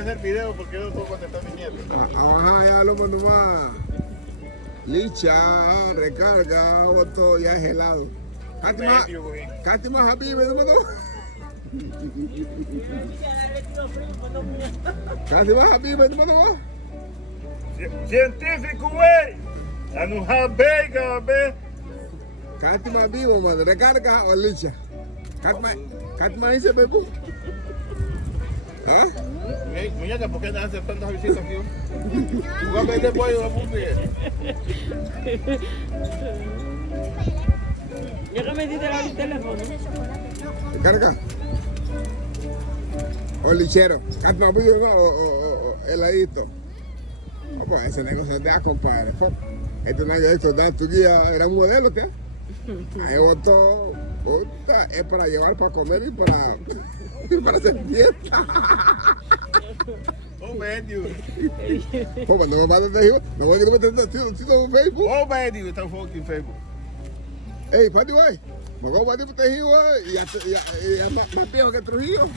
hacer video porque yo no puedo contestar mi nieto. Ajá, ya lo mando más. Licha, recarga, otro ya es helado. Cati más vive, ¿no mando? Cati más vive, ¿no mando? Científico, güey. A no rabeiga, ve. Cati más vivo, mano. Recarga o licha. Cati más dice, bebú. ¿Ah? Muñeca, ¿por qué estás aceptando las visitas aquí? Voy a vender pollo, vamos a ver. Ya que me diste el teléfono. ¿Recarga? O lichero. Cati más vivo, ¿no? O heladito. Oh, pues ese negocio es de A, compadre. Este negocio de tu guía era un modelo, tía. Ahí otro, puta, es para llevar, para comer y para hacer fiesta. Oh, man, dude. Pô, no mamá te dijo, no voy a que te metas en Facebook. Oh, man, dude, está fucking en Facebook. Ey, Pati, güey. Me voy a meter te dijo, y ya más viejo que Trujillo.